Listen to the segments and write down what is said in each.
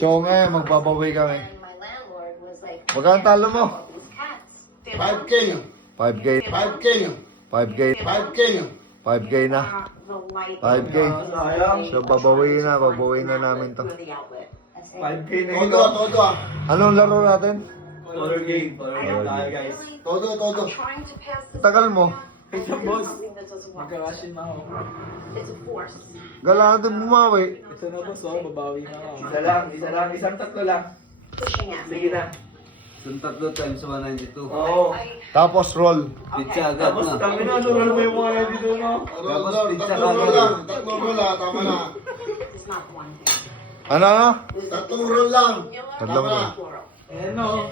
So ngayon, magbabawi kami. Magkano talo mo? 5K. 5K. 5K. 5K. 5K. 5K na. 5K. So babawiin na namin to. 5K na Todo, ito. todo. Anong laro natin? Color game tayo guys. Todo, todo. Tagal mo. Isang boss. Magkakashin na ako. Gala natin bumawi. Isa na boss, babawi na ako. Isa lang, isang tatlo lang. Sige na. Yung 3 times 192. Oo. Tapos roll. Pizza agad Tapos na. kami na, nural mo yung mga yan dito, no? Roll, roll. Tatlong roll lang. Tatlong roll lang. Tama na. Ano? Tatlong roll lang. Tatlong Tama na. roll. Ayan no.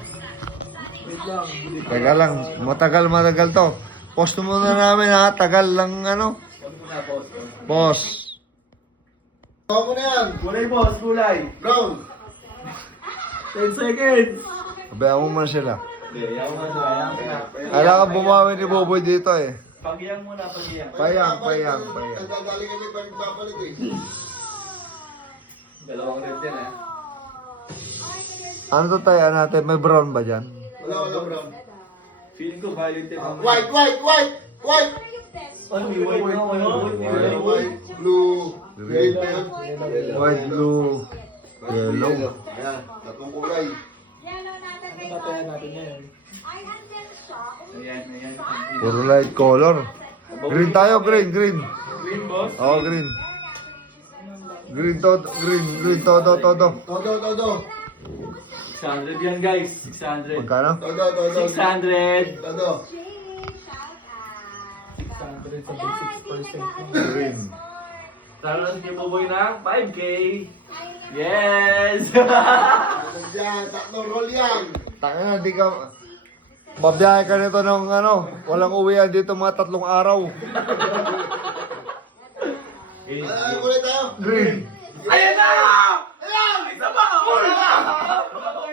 Wait lang. Teka lang. Matagal to. Post muna namin ha. Tagal lang ano. Huwag mo na, boss. Boss. Bawa mo na yan. Kulay, boss, kulay. Brown. 10 seconds. Abayaan mo muna sila. Hindi, yaw mo na, yaw mo na. Kailangan bumawi ni Boboy dito eh. Pagiyang muna, pagiyang. Payang. Nagdadali kami pag babalik eh. Dalawang red yan, eh. Ano to tayo natin? May brown ba dyan? Wala brown. Feeling ko violet yung mga... White, white, white, white. Ano, may white na ako, no? White, white, blue, red, red. White, blue, yellow. Ayan, tatlong kulay. Ano tatayan natin yan? Ayan. Puro light color. Green tayo, green. Green, boss? Oo, green. Green todo. Todo, todo. 600 yan, guys. 600. Magkano? Todo, todo. 600. Todo. 600 sa 6%. Green. Taro na si Kiboboy ng 5K. Yes! Yan, tatlong roll yan. Tangina, di ka... Babiyahe ka nito ng ano, walang uwian dito mga 3 araw. Ano kulay tayo? Green. Ayan na! Ayan! Isa pa!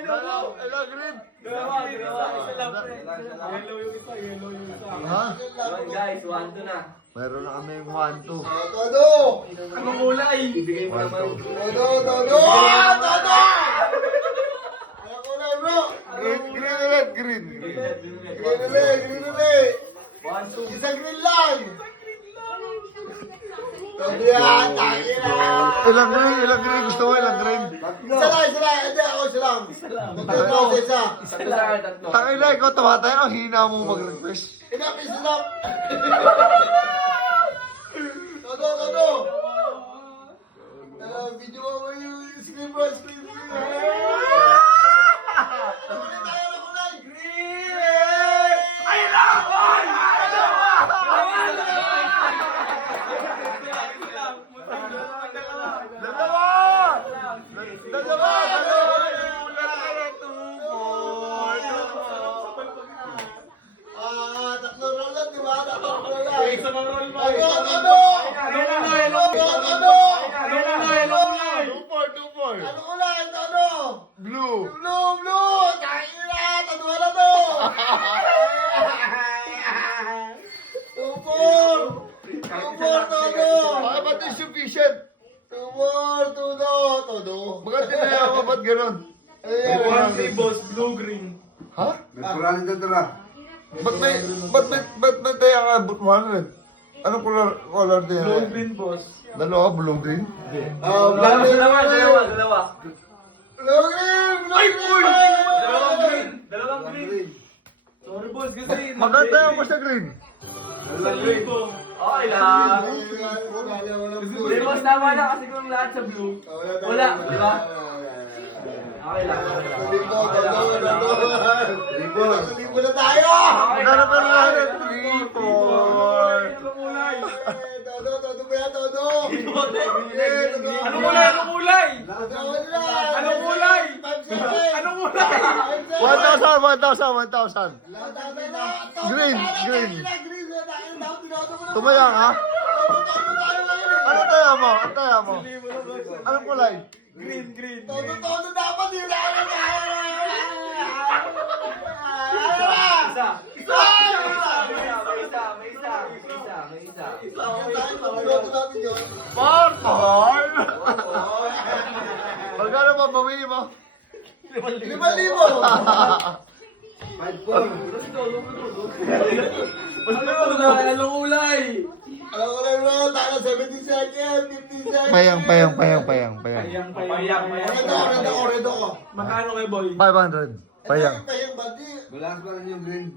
Hello, green. Dalawa. Yellow yung isa. Ha? Guys, 1-2 na. Meron na kami 1, 2. Todo. Anong kulay? Ibigay mo naman. Todo, todo. Todo. Ano kulay bro? Green ulit, green. Green ulit. 1-2. Isang green lang. Todo yan, tayo na. Ilang green gusto mo, ilang green. Isa lang. Hindi ako isa lang. Magkano isa? Tatlo. Tangina, ikaw tayo, ang hina mo mag-request. Enough is enough. Todo. Video mo yung screen bro, screen. Tatlo roll lang, di ba? Tatlo roll lang. Ano kulay? Todo. Blue. Blue! Tangina! Tadwa na to! Tupor! Todo! Baka ba't insufficient? Tupor! Todo! Bakit tinaya mo, ba't ganun? Ayan. boss, blue, green. Ha? May kurang dito na. Ba't may tayo ka 100? Anong color din Blue, yan? green, boss. Dalawa, blue, green? Dalawa. Blue green! Dalawang green. Sorry, boss, kasi... Maganda mo sa green. Dalawang green po. Okay lang. Hindi, boss, tama na kasi kung lahat sa blue. Wala, di ba? Okay lang. Libo na tayo! Magkano pa rin? 3, 4. Todo ba yan? Todo! Anong kulay? Anong kulay? 1,000. Green. Tumaya ka? Ano tayo mo? Anong kulay? Green. Todo dapat yun! May isa. Purple! Magkano ba bawi mo Ano na? Anong kulay? Alam ko lang bro, tayo 70 seconds, 50 seconds. Payang. Payang. Red ako. Magkano kay boy? 500. Payang. Payang bandi. Balance pa rin yung green.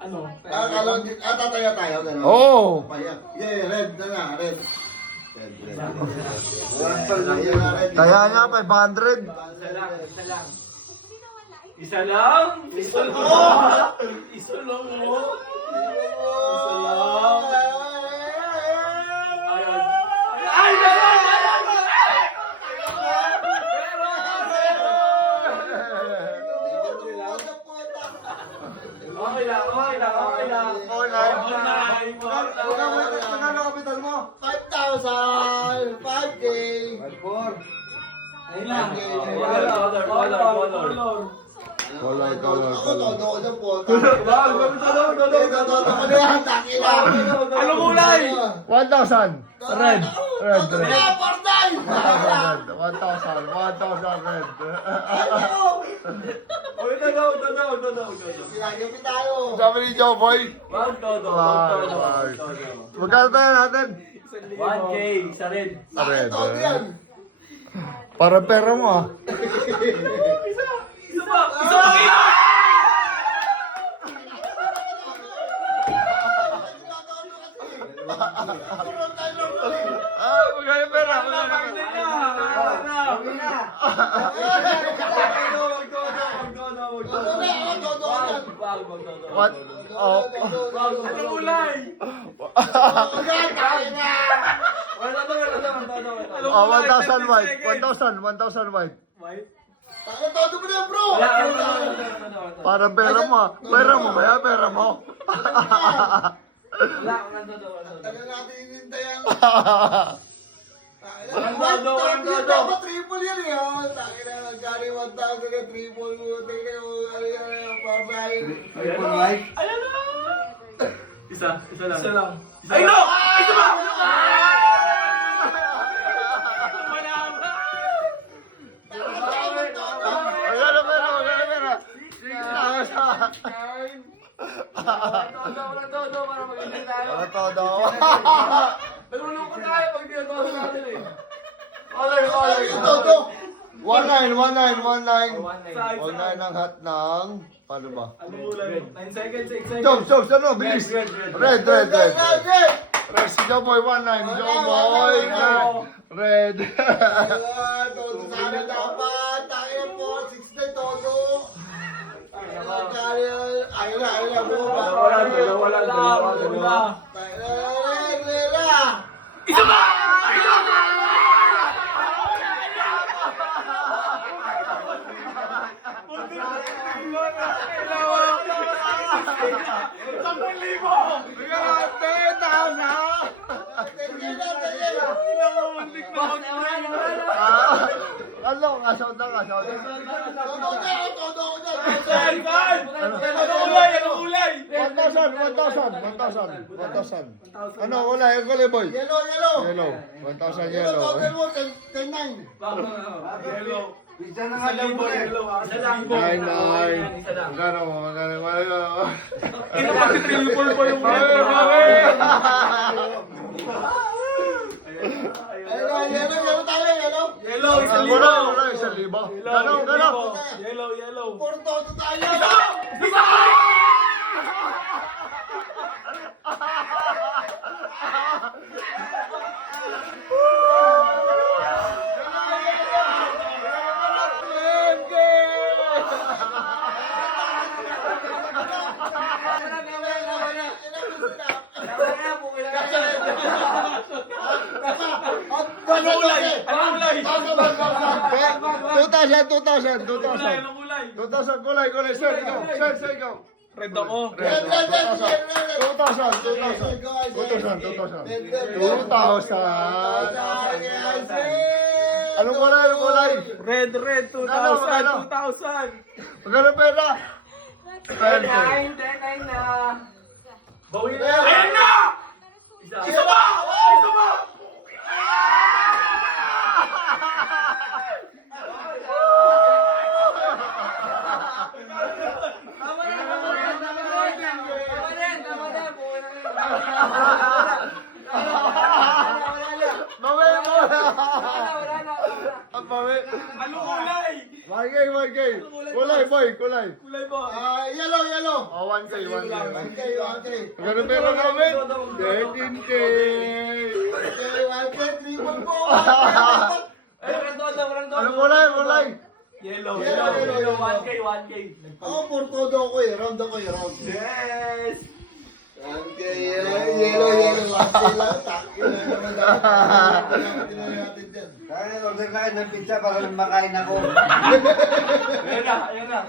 Ano? Tataya tayo, gano'n. Oo. Payang. Yeah, red na nga, red. Balance pa rin yung green. Kaya nga 500. Isa lang? Isa lang? Isa lang mo? Ay, okay lang. Magkano kapital mo? 5,000! 5K! 5-4. Ayun lang. Color. Ako, todo ko dyan po. Color. Ako na yan, takila. Anong kulay? 1,000. Red. Portay! 1,000 red. Sinagami tayo. Sabi ni Joe Boy. Todo. Magkano tayo natin? 1K sa red. Red. Todo yan. Para pera mo ah. Isa pa kaya! Magkano pera? What? Oh. Anong kulay? Oh, 1,000 white. 1,000 white. Takot todo mo na bro. Para pera mo ah. Pera mo ba? Pera mo. Tagal natin hinintayan. Todo. Dapat triple yan eh. Takin na, gari 1,000 ka triple mo. Tingnan mo, ano yan, pabay. Triple white. Ayan na! Isa lang. Ay, no! Isa pa! Magkano pera? Sige na. Ano todo? Nalulungkot tayo pag tinatodo natin eh. Todo. 19 ang hat ng... Paano ba? Anong kulay? 9 seconds, 8 seconds. Jobs, ano? Bilis. Red. Red, si Joe Boy, 19. Joe Boy, red. Todo sana dapat. Takin na po, 6 na todo. Ayun na, bro. Wala. Isa pa! Ano? Kasout na. Anong kulay? 1,000. Ano kulay? Ang kulay boy? Yellow. Yellow. 1,000 yellow. Total mo, 10-9. Yellow. Isa na nga lang po eh. Isa lang. 9. Isa lang. Magkano? Ito pa si Triple po yung Yellow tayo, yellow. Yellow, Isang libo. Gano? Yellow. Puro todo tayo. Anong kulay? 2,000. Kulay? 2,000 kulay. Sir, ikaw. Red ako. 2,000. Anong kulay? Red, 2,000. Ano? 2,000. Magkano pera? 10 na. Bawi na. Ayan na! Isa pa! 1K, 1K. Kulay, boy, kulay. Kulay ba? Yellow. Oh, 1K, 1K. 1K. Magkano pera namin? 13K. 1K, triple po. Ay, walang todo, walang todo. Ano kulay? Yellow. Yellow. 1K, 1K. Ako, por todo ako eh. Round ako eh, round. Yes! 1K, yellow. 1K lang. Takin na naman dapat. Tingnan natin dyan. Kaya order na kayo ng pizza para lang makain ako. Ayun na.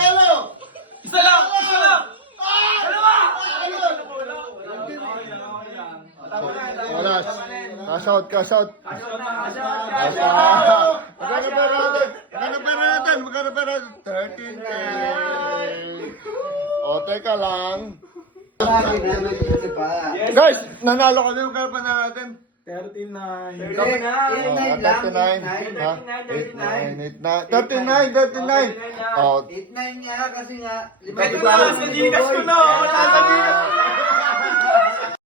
Yellow. Isa lang! Dalawa! Wala. Cash out. Cash out. Magkano pera natin? 13K. O, teka lang. Bakit na may pizza pa? Guys, nanalo kami. Magkano pa na natin? 39. Hindi, 89 lang. 39. Oh, 89 nga kasi nga. May tumalas na Gcash ko na! Wala na Gcash!